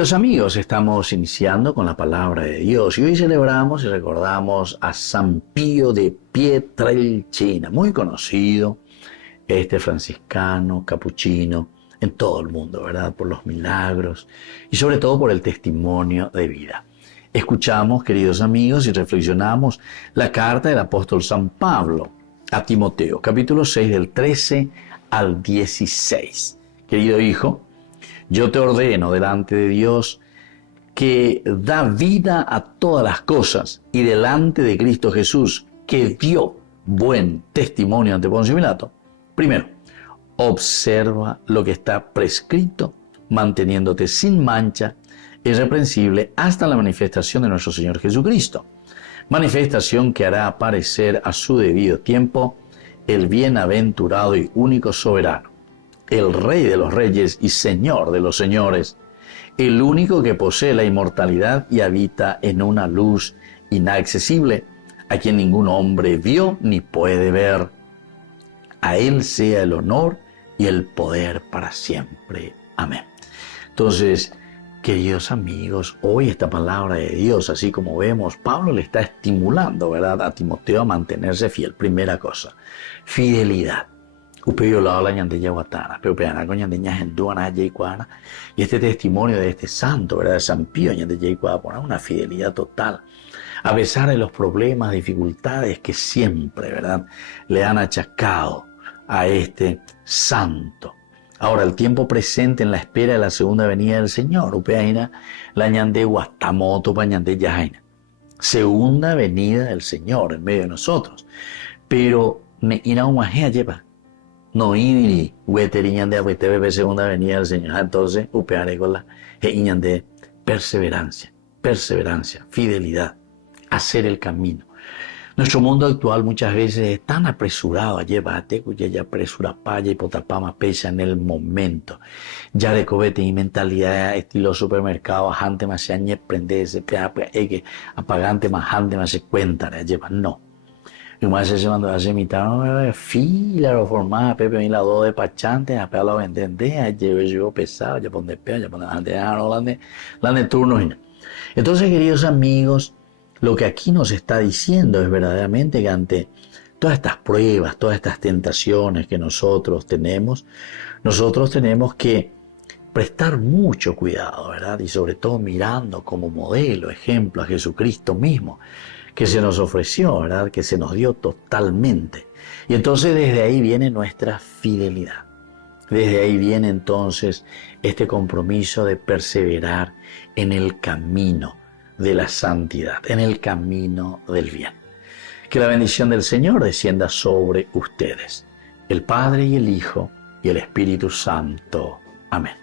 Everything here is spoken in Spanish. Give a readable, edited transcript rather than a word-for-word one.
Queridos amigos, estamos iniciando con la palabra de Dios y hoy celebramos y recordamos a San Pío de Pietrelcina, muy conocido, franciscano, capuchino, en todo el mundo, ¿verdad? Por los milagros y sobre todo por el testimonio de vida. Escuchamos, queridos amigos, y reflexionamos la carta del apóstol San Pablo a Timoteo, capítulo 6, del 13 al 16. Querido hijo, yo te ordeno delante de Dios, que da vida a todas las cosas, y delante de Cristo Jesús, que dio buen testimonio ante Poncio Pilato. Primero, observa lo que está prescrito, manteniéndote sin mancha, irreprensible, hasta la manifestación de nuestro Señor Jesucristo. Manifestación que hará aparecer a su debido tiempo el bienaventurado y único soberano, el Rey de los reyes y Señor de los señores, el único que posee la inmortalidad y habita en una luz inaccesible, a quien ningún hombre vio ni puede ver. A Él sea el honor y el poder para siempre. Amén. Entonces, queridos amigos, hoy esta palabra de Dios, así como vemos, Pablo le está estimulando, ¿verdad?, a Timoteo a mantenerse fiel. Primera cosa, fidelidad. Y este testimonio de este santo, ¿verdad?, de San Pío una fidelidad total, a pesar de los problemas, dificultades que siempre, ¿verdad?, le han achacado a este santo. Ahora, el tiempo presente en la espera de la segunda venida del Señor, segunda venida del Señor en medio de nosotros. Pero no iniri hueteriñan de abuetebe segunda venida del Señor. Entonces, upearé con la de perseverancia, fidelidad, hacer el camino. Nuestro mundo actual muchas veces es tan apresurado, llevate, ya apresura paya y potapama pesa en el momento. Ya de cobete y mentalidad estilo supermercado, ajante más se añe prende ese que apagante más ante más se cuenta, lleva, no. Y más se mandó a hacer mitad, fila, reformada, pepe, y la dos de pachante, a pegar la vendente, llevo pesado, ya pone pea, ya pone ante, no, la de turno. Entonces, queridos amigos, lo que aquí nos está diciendo es verdaderamente que ante todas estas pruebas, todas estas tentaciones que nosotros tenemos que prestar mucho cuidado, ¿verdad? Y sobre todo mirando como modelo, ejemplo a Jesucristo mismo, que se nos ofreció, ¿verdad?, que se nos dio totalmente. Y entonces desde ahí viene nuestra fidelidad. Desde ahí viene entonces este compromiso de perseverar en el camino de la santidad, en el camino del bien. Que la bendición del Señor descienda sobre ustedes, el Padre y el Hijo y el Espíritu Santo. Amén.